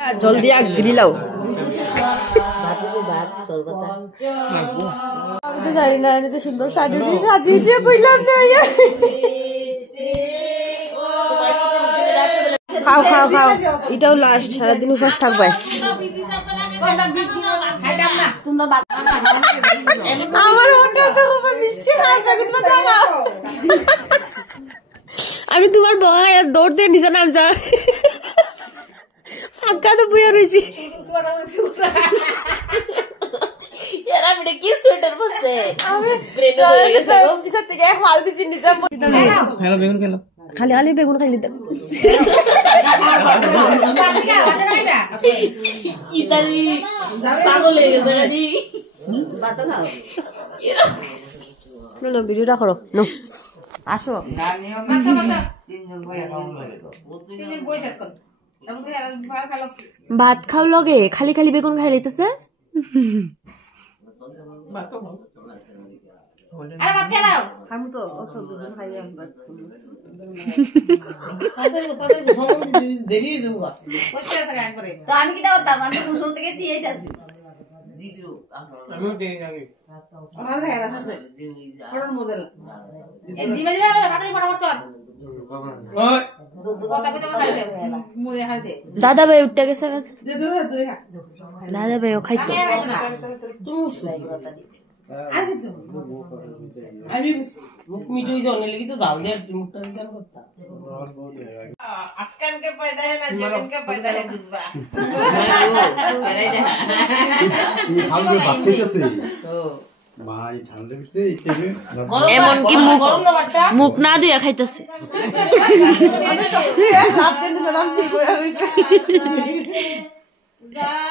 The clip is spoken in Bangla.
জলদি আগ গ্রিলাও জানি না আমি তো সুন্দর শাড়ি সাজিয়েছে বুঝলাম না খাও খাও খাও এটাও লাস্ট সারাদিন উপাস থাকবে আমার আমি তোমার বয় দৌড়তে নিচে নাম যা ফাঁকা তো বুয়া রয়েছি কি সোয়েটার বসে পিছন থেকে ফাল দিচ্ছি নিচে বেগুন খেলো খালি খালি বেগুন খাইলি দেব ভিডিওটা করো নো আসো ভাত খাও লগে খালি খালি বেগুন খাই লাইতেছে আমি কি দাও আমি কুসুম থেকে দিয়ে যাচ্ছি দাদা ভাই উঠতে গেছে দাদা ভাই ও খাইতো আমি মিঠু জনে লাগি তো জাল দে মুখটা কেন করতা আজকাল के पैदा है ना जमीन का पैदा है दुबा খাবে বাচ্চা আছে ভাই ঠান্ডা বিতে ইতেবে এমন কি মুখ না দিয়া খাইতেছে গা